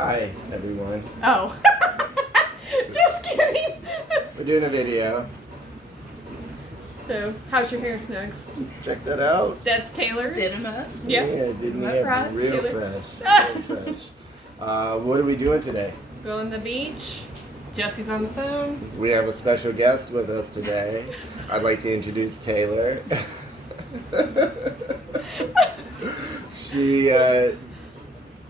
Hi, everyone. Oh. Just kidding. We're doing a video. So, how's your hair, Snugs? Check that out. That's Taylor's. Did him up. Yeah. Did me up Right, real Taylor. fresh. Real fresh. What are we doing today? Going to the beach. Jesse's on the phone. We have a special guest with us today. I'd like to introduce Taylor. She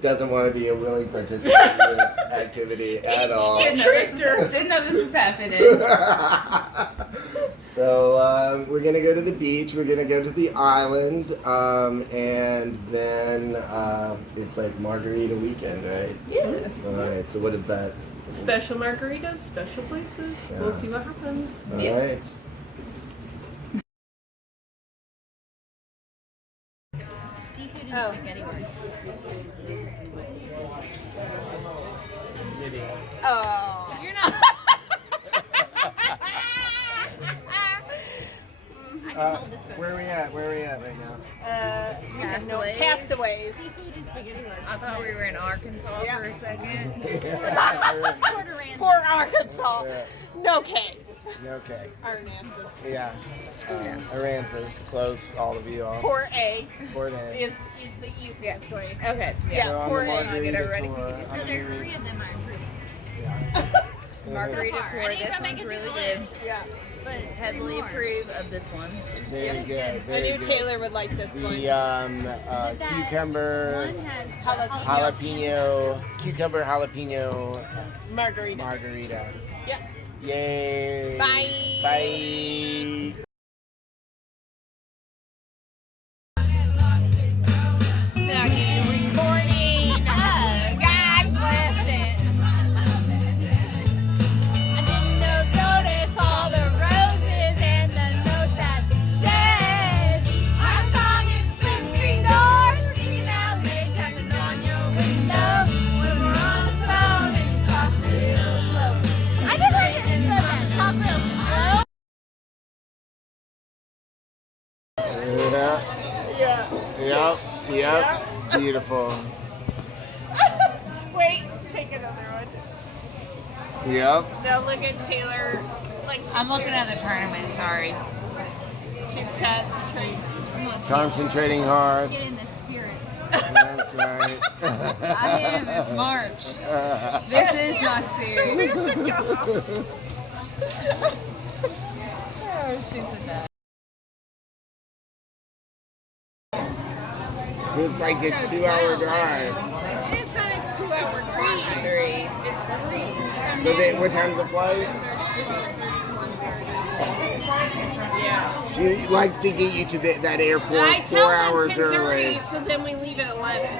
doesn't want to be a willing participant in this activity at all. Didn't know this was happening. So we're gonna go to the beach. We're gonna go to the island, and then it's like margarita weekend, right? Yeah. All right. So what is that? Special margaritas, special places. Yeah. We'll see what happens. All Yeah. right. Seafood and spaghetti works. Oh. You're not. I can hold this boat. Where are we at? Where are we at right now? Castaways. Castaways. Seafood and spaghetti works. I thought we were in Arkansas for a second. Quarter rand. Port Arkansas. Yeah. No K. Okay. Arkansas. Yeah. Aransas, close all of you off. Port A Port A. is the easiest way. Okay. Yeah, So on Port the A. I'll get margarita it ready. tour, So there's 3 of them I approve. Margarita So far. I tour. need to This make one's it really through the good. list. Yeah. But Heavily 3 more. approve of this one. Very is good. good. I Very knew good. Taylor would like this one. The But that cucumber one has jalapeno cucumber jalapeno Margarita. margarita. Yeah. Yay! Bye. Bye. Now you recording. God bless it. I didn't notice all the roses and the note that said our song is Slim Screen Door sticking out late tapping on your window when we're on the phone and you talk real slow. I never understood that. Talk real slow. Yeah. Yep. Beautiful. Wait, take another one. Yep. Now look at Taylor. Like I'm looking at the tournament. Sorry. she's concentrating. Concentrating hard. Get in the spirit. That's right. I am. It's March. This is my spirit. Oh, she's a nut. It's like a 2-hour drive. It's not a 2-hour drive. 3. It's 3. So then, what time's the flight? Yeah. She likes to get you to that airport I 4 tell hours them 10:30, early. so then we leave at 11.